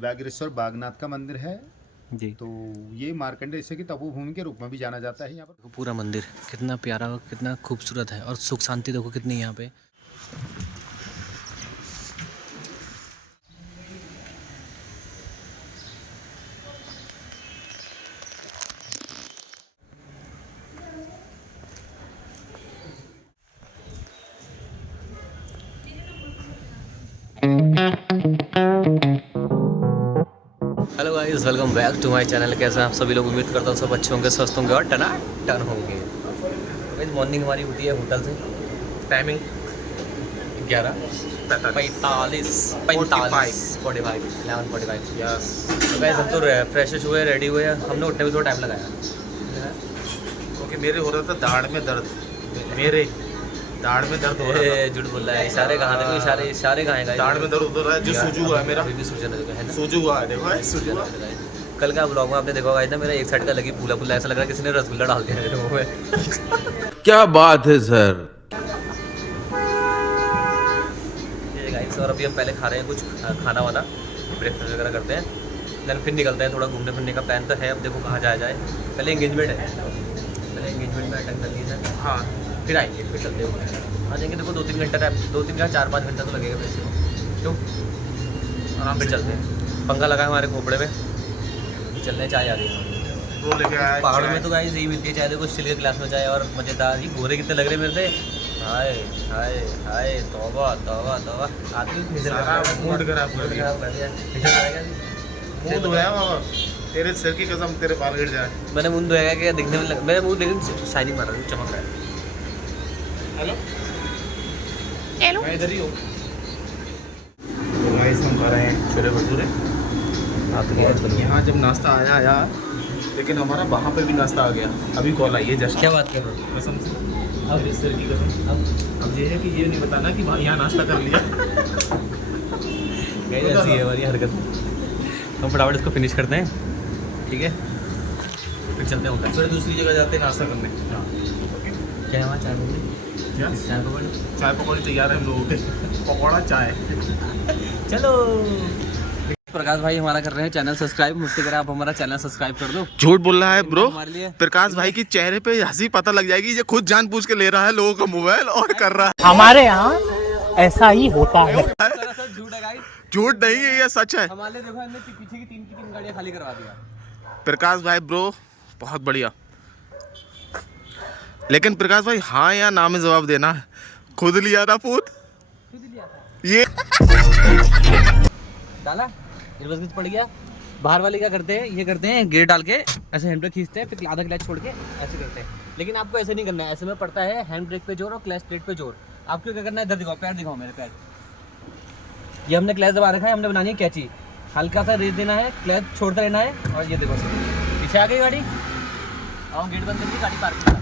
बागेश्वर बागनाथ का मंदिर है जी। तो ये मार्कंडेय ऋषि की तपोभूमि के रूप में भी जाना जाता है। यहाँ पर पूरा मंदिर कितना प्यारा और कितना खूबसूरत है और सुख शांति देखो कितनी यहाँ पे। Hello guys, welcome back to my channel. कैसे हैं आप सभी लोग? उम्मीद करता हूँ सब अच्छे होंगे, स्वस्थ होंगे और टन होंगे। गाइस मॉर्निंग हमारी होती है होटल से, टाइमिंग 11:45 यस। तो गाइस हम तो फ्रेश हुए, रेडी हुए, हमने उठने में थोड़ा टाइम लगाया क्योंकि मेरे हो रहा था दाढ़ में दर्द, मेरे दाढ़ में दर्द हो रहा था। झूठ बोल रहा है। इशारे कहाँ थे? इशारे कहाँ है? दाढ़ में दर्द हो रहा है, जो सूजू हुआ है मेरा, अभी भी सूजन है ना? सूजू हुआ है, देखो सूजू हुआ। कल का ब्लॉग में आपने देखा होगा ना, मेरा एक साइड का लगी फूला फूला, ऐसा लग रहा है किसी ने रसगुल्ला डाल दिया मेरे मुंह में। क्या बात है सर। ये गाइस, और अभी हम पहले खा रहे हैं कुछ खाना वाना, ब्रेकफास्ट वगैरह करते हैं, देन फिर निकलते हैं। थोड़ा घूमने फिरने का प्लान तो है, अब देखो कहाँ जाया जाए। पहले एंगेजमेंट है, पहले एंगेजमेंट में अटेंड कर लीजिए। हाँ, फिर आएंगे, फिर चलते हैं। आ जाएंगे, देखो 2-3 घंटा टाइम, 2-3 या 4-5 घंटा तो लगेगा वैसे। क्यों? आराम से चलते हैं। पंखा लगा है हमारे खोपड़े पे, चल रहे हैं। चाय आ रही है वो लेके आया पहाड़ों में चाय। तो गाइस यही मिलती है चाय। देखो स्टील के गिलास में चाय, और मज़ेदार। ये गोरे कितने लग रहे हैं मेरे से। हाय हाय हाय, तौबा तौबा तौबा। आदमी सारा मूड खराब कर दिया। मुंह धोया बाबा, तेरे सिर की कसम, तेरे बाल गिर जाए। मैंने मुंह धोया क्या? दिखने में मेरा मुंह लेकिन शाइनिंग मार रहा है, चमक रहा है। हेलो हेलो, मैं इधर ही हूँ। तो गाइस हम खा रहे हैं छोले भटूरे। यहाँ जब नाश्ता आया, लेकिन हमारा वहाँ पे भी नाश्ता आ गया। अभी कॉल आई है जस्ट। क्या बात कर रहे हो? कसम से, अब इस सर की कसम। अब ये है कि ये नहीं बताना कि यहाँ नाश्ता कर लिया। गाइस ऐसी है हमारी हरकत। हम फटाफट इसको फिनिश करते हैं, ठीक है? फिर चलते हैं होटल। फिर दूसरी जगह जाते हैं नाश्ता करने। हाँ, क्या है वहाँ? चाय पकौड़ी? चाय पकौड़ी? चाय पकौड़ी तैयार है हम लोगों के। पकौड़ा चाय। चलो। प्रकाश भाई हमारा कर रहे हैं चैनल सब्सक्राइब। मुझसे करें आप हमारा चैनल सब्सक्राइब कर दो। झूठ बोल रहा है ब्रो। हमारे लिए प्रकाश भाई की चेहरे पे हंसी पता लग जाएगी। ये खुद जानबूझ के ले रहा है लोगों का मोबाइल और कर रहा है। हमारे यहाँ ऐसा ही होता है। सरासर झूठ है गाइस। झूठ नहीं है, ये सच है। हमारे देखो हमने पीछे की तीन गाड़ियाँ खाली करवा दिया। प्रकाश भाई ब्रो बहुत बढ़िया। लेकिन प्रकाश भाई हाँ या ना में जवाब देना है। खुद लिया था पूत खुद लिया था ये। डाला, इधर पड़ गया। बाहर वाले क्या करते हैं? ये करते हैं गियर डाल के ऐसे हैंड ब्रेक खींचते हैं, फिर आधा क्लच छोड़ के ऐसे करते हैं। लेकिन आपको ऐसे नहीं करना है। ऐसे में पड़ता है हैंड ब्रेक पे जोर और क्लच प्लेट पे जोर। आपको क्या करना है? इधर दिखाओ, पैर दिखाओ, मेरे पैर। ये हमने क्लच दबा रखा है, हमने बनानी है कैची। हल्का सा रेस देना है, क्लच छोड़ता रहना है। और ये देखो पीछे आ गई गाड़ी। आओ गेट बंद करके गाड़ी पार्क करा।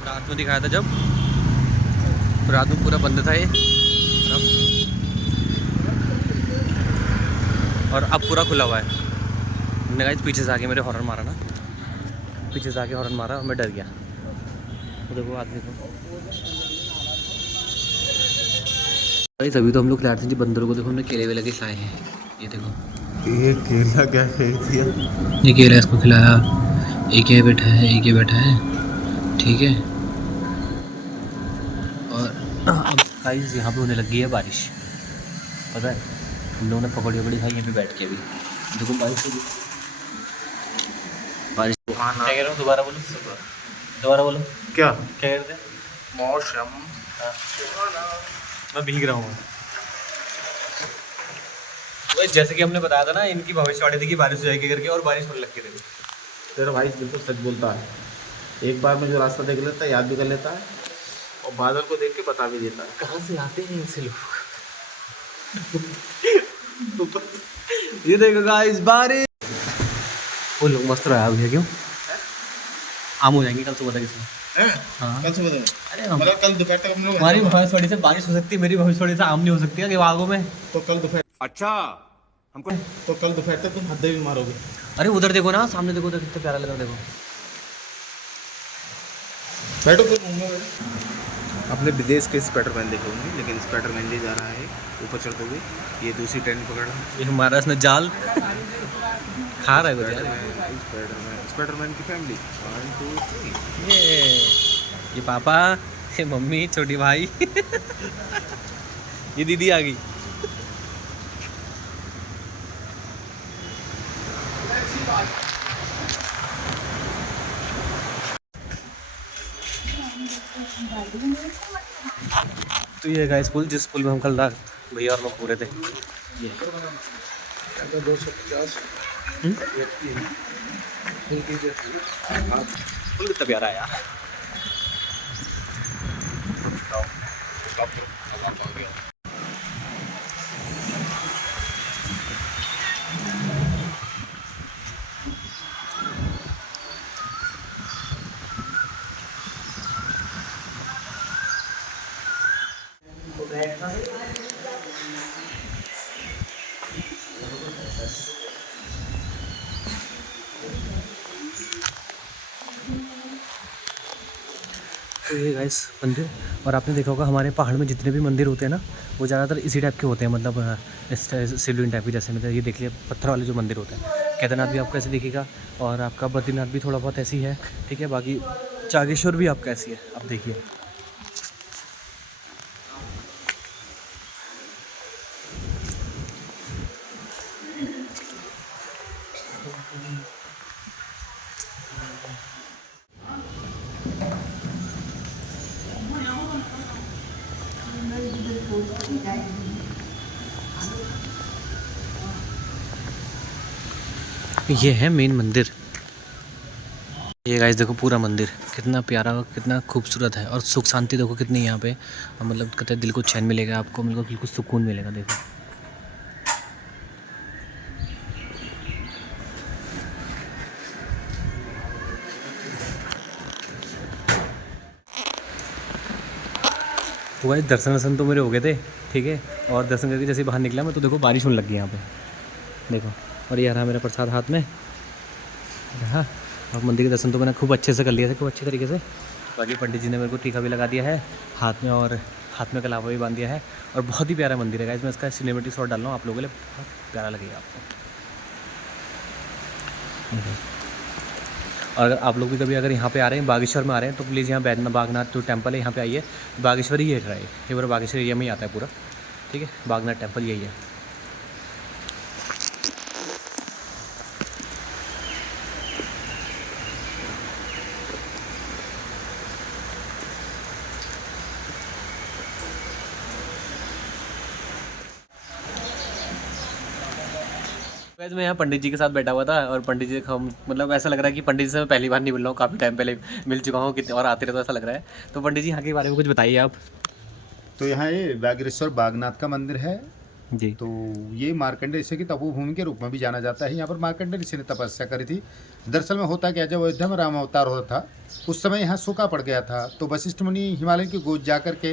रात में दिखाया था जब, रात में पूरा बंद था ये, और अब पूरा खुला हुआ है। हमने गाइस पीछे से आके मेरे हॉर्न मारा ना, पीछे से आके हॉर्न मारा और मैं डर गया। तो देखो आदमी को गाइस, अभी तो हम लोग खिला रहे थे जी बंदरों को। देखो हमने केले वेले के खिलाए हैं। ये देखो, ये केला क्या फेंक दिया? ये केला इसको खिलाया। एक ये बैठा है, एक ये बैठा है, ठीक है। और अब गाइस यहाँ पे होने लगी है बारिश, पता है? हम लोगों ने पकौड़ी वकौड़ी खाई यहीं पे बैठ के। अभी देखो बारिश हो गई। बारिश क्या कह रहा हूँ? दोबारा बोलो, दोबारा बोलो। क्या क्या कहते हैं? मौसम। मैं भीग रहा हूँ। वही जैसे कि हमने बताया था ना, इनकी भविष्यवाणी थी कि बारिश हो जाएगी करके, और बारिश होने लग गई। देखो तेरा भाई बिल्कुल सच बोलता है। एक बार में जो रास्ता देख लेता है, याद भी कर लेता है, और बादल को देख के बता भी देता है। कहाँ से आते हैं ऐसे लोग? ये देखो गाइस बारिश। वो लोग मस्त रहा है। क्यों आम हो जाएंगे कल सुबह तक इसमें? हाँ। कल सुबह तक अरे हम मतलब कल दोपहर तक हम लोग हमारी भविष्यवाणी से बारिश हो सकती है, मेरी भविष्यवाणी से आम नहीं हो सकती है दिमागों में। तो कल दोपहर अच्छा हमको तो कल दोपहर तक तुम हद्दे भी मारोगे। अरे उधर देखो ना, सामने देखो, उधर कितना प्यारा लग रहा है, देखो। बैठो तुम रूम में बैठो। अपने विदेश के स्पाइडरमैन देखे होंगे, लेकिन स्पाइडरमैन ले जा रहा है ऊपर चढ़ते हुए। ये दूसरी ट्रेन पकड़ा। ये हमारा इसने जाल खा रहा है कुछ यार। स्पाइडरमैन की फैमिली 1 2 3। ये पापा, ये मम्मी, छोटी भाई ये दीदी आ गई। तो ये गाइस पुल, जिस पुल में हम कल रात भैया और लोग पूरे थे, ये 250 पुल कितना प्यारा है यार। तो ये गाइस मंदिर, और आपने देखा होगा हमारे पहाड़ में जितने भी मंदिर होते हैं ना, वो ज़्यादातर इसी टाइप के होते हैं, मतलब इस शिवलिंग टाइप के। जैसे मतलब ये देख लिया पत्थर वाले जो मंदिर होते हैं। केदारनाथ भी आपको ऐसे दिखेगा, और आपका बद्रीनाथ भी थोड़ा बहुत ऐसी है, ठीक है। बाकी जागेश्वर भी आपका ऐसी है, आप देखिए। ये है मेन मंदिर। ये गाइस देखो पूरा मंदिर कितना प्यारा और कितना खूबसूरत है, और सुख शांति देखो कितनी यहाँ पे, मतलब कहते हैं दिल को चैन मिलेगा आपको, मतलब बिल्कुल सुकून मिलेगा। देखो तो गाइस दर्शन तो मेरे हो गए थे, ठीक है। और दर्शन करके जैसे बाहर निकला मैं, तो देखो बारिश होने लगी यहाँ पे, देखो। और ये रहा मेरा प्रसाद हाथ में रहा। और मंदिर के दर्शन तो मैंने खूब अच्छे से कर लिए थे, खूब अच्छे तरीके से। बाकी पंडित जी ने मेरे को टीका भी लगा दिया है हाथ में, और हाथ में कलावा भी बांध दिया है। और बहुत ही प्यारा मंदिर है गाइस। मैं इसका सिनेमेटिक शॉट डाल रहा हूँ आप लोगों के लिए, बहुत प्यारा लगेगा आपको। और अगर आप लोग भी कभी अगर यहाँ पे आ रहे हैं, बागेश्वर में आ रहे हैं, तो प्लीज़ यहाँ बागनाथ जो टेम्पल है यहाँ पे आइए। बागेश्वर ही है, ये पूरा बागेश्वर एरिया में ही आता है पूरा, ठीक है। बागनाथ टेम्पल यही है। वैसे मैं यहाँ पंडित जी के साथ बैठा हुआ था, और पंडित जी का मतलब ऐसा लग रहा है कि पंडित जी से मैं पहली बार नहीं मिल रहा हूँ, काफ़ी टाइम पहले मिल चुका हूँ कितने, और आते रहते ऐसा लग रहा है। तो पंडित जी यहाँ के बारे में कुछ बताइए आप। तो यहाँ ये बागेश्वर बागनाथ का मंदिर है जी। तो ये मार्कंडेय ऋषि की तपोभूमि के रूप में भी जाना जाता है। यहाँ पर मार्कंडेय ऋषि ने तपस्या करी थी। दरअसल में होता क्या, जब अयोध्या में राम अवतार होता था उस समय यहाँ सूखा पड़ गया था। तो वशिष्ठ मुनि हिमालय की गोद जा कर के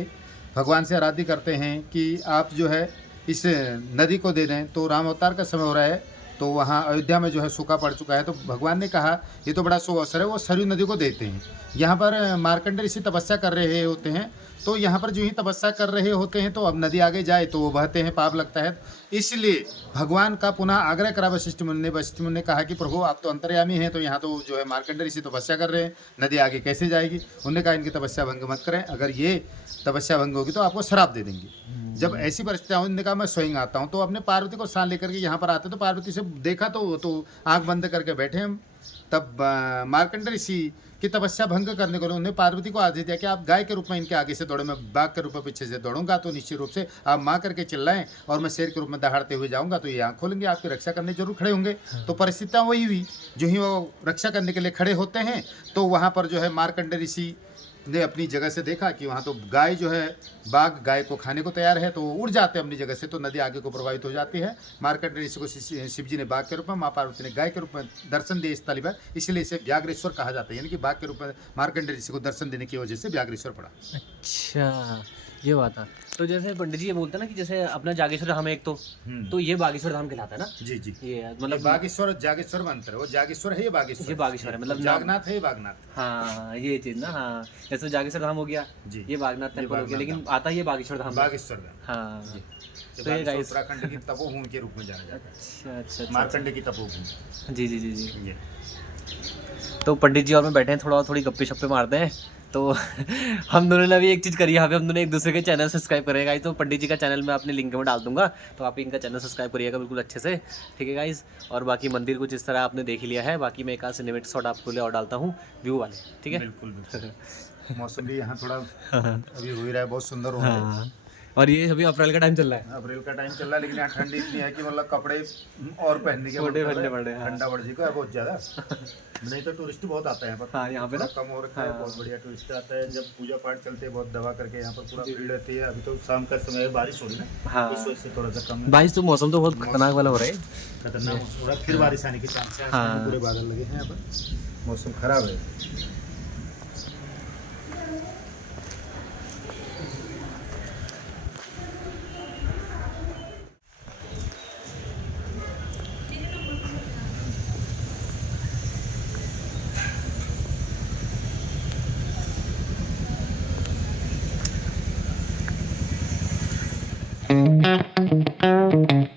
भगवान से आराध्य करते हैं कि आप जो है इस नदी को दे दें। तो राम अवतार का समय हो रहा है, तो वहाँ अयोध्या में जो है सूखा पड़ चुका है। तो भगवान ने कहा ये तो बड़ा शुभ अवसर है, वो सरयू नदी को देते हैं। यहाँ पर मार्कंडेय ऋषि तपस्या कर रहे होते हैं, तो यहाँ पर जो ही तपस्या कर रहे होते हैं, तो अब नदी आगे जाए तो वो बहते हैं, पाप लगता है। इसलिए भगवान का पुनः आग्रह करा वशिष्ठ मुनि ने कहा कि प्रभु आप तो अंतर्यामी हैं, तो यहाँ तो जो है मार्कंडेय ऋषि तपस्या कर रहे हैं, नदी आगे कैसे जाएगी। उन्होंने कहा इनकी तपस्या भंग मत करें, अगर ये तपस्या भंग होगी तो आपको श्राप दे देंगे। जब ऐसी परिस्थिति आई, उन्होंने कहा मैं स्वयं आता हूँ। तो अपने पार्वती को साथ लेकर के यहाँ पर आते, तो पार्वती से देखा तो आँख बंद करके बैठे हम। तब मार्कंडेय ऋषि की तपस्या भंग करने को उन्होंने पार्वती को आदेश दिया कि आप गाय के रूप में इनके आगे से दौड़े, मैं बाघ के रूप में पीछे से दौड़ूंगा, तो निश्चित रूप से आप माँ करके चिल्लाएं और मैं शेर के रूप में दहाड़ते हुए जाऊंगा, तो ये आँख खोलेंगे, आपकी रक्षा करने जरूर खड़े होंगे। तो परिस्थितियाँ वही हुई, जो ही वो रक्षा करने के लिए खड़े होते हैं, तो वहाँ पर जो है मार्कंडेय ऋषि ने अपनी जगह से देखा कि वहाँ तो गाय जो है, बाघ गाय को खाने को तैयार है, तो वो उड़ जाते हैं अपनी जगह से, तो नदी आगे को प्रभावित हो जाती है। मार्कंडेय ऋषि को शिव जी ने बाघ के रूप में, माँ पार्वती ने गाय के रूप में दर्शन दिए इस स्थली पर, इसलिए इसे व्याघ्रेश्वर कहा जाता है, यानी कि बाघ के रूप में मार्कंडेय ऋषि को दर्शन देने की वजह से व्याघ्रेश्वर पड़ा। अच्छा, ये बात है। तो जैसे पंडित जी ये बोलते हैं ना कि जैसे अपना जागेश्वर धाम है एक तो ये बागेश्वर धाम कहलाता है ना। जी जी, ये मतलब मतलब बागेश्वर और जागेश्वर में अंतर है, वो जागेश्वर है, ये बागेश्वर ये बागेश्वर है, मतलब जागनाथ है, ये बागनाथ। हाँ ये चीज ना, हाँ जैसे जागेश्वर धाम हो गया, जी, ये बागनाथ टेम्पल हो गया, लेकिन आता है ये बागेश्वर धाम। बागेश्वर में। हाँ जी, तो ये गाइस उत्तराखंड की तपोभूमि के रूप में जाना जाता है, अच्छा, मार्कंडेय की तपोभूमि। जी जी जी जी। ये तो पंडित जी और मैं बैठे हैं, थोड़ी गप्पे शप्पे मारते हैं। तो हम दोनों ने अभी एक चीज़ करी है, यहाँ पे हम दोनों एक दूसरे के चैनल सब्सक्राइब करेगा। तो पंडित जी का चैनल मैं अपने लिंक में डाल दूंगा, तो आप इनका चैनल सब्सक्राइब करिएगा बिल्कुल अच्छे से, ठीक है गाइस। और बाकी मंदिर कुछ इस तरह आपने देख ही लिया है, बाकी मैं एक आध सिनेमेटिक शॉट आपको ले और डालता हूँ व्यू वाले, ठीक है। बिल्कुल बिल्कुल। मौसम भी यहाँ थोड़ा अभी हो ही रहा है, बहुत सुंदर हो रहा है। हाँ, और ये अभी अप्रैल का टाइम चल रहा है। अप्रैल का टाइम चल रहा है, लेकिन यहाँ ठंडी इतनी है कि मतलब कपड़े और पहनने के छोटे मन कर पहनने रहे पड़ रहे हैं। हैं, हाँ। ठंडा बढ़ जाएगा बहुत ज़्यादा। नहीं तो टूरिस्ट बहुत आता है यहाँ पर। हाँ, यहाँ पे ना कम हो रखा है, हाँ। बहुत बढ़िया टूरिस्ट आता है। जब पूजा पाठ चलते हैं बहुत दवा करके, यहाँ पर पूरा भीड़ रहती है। अभी तो शाम का समय है, बारिश हो रही है ना, हाँ इस वजह से थोड़ा सा कम है। बारिश, तो मौसम तो बहुत खतरनाक वाला हो रहा है, खतरनाक मौसम हो रहा है, फिर बारिश आने के चांस है। हाँ। आसमान में पूरे बादल लगे हैं, यहाँ पर मौसम खराब है। Thank you.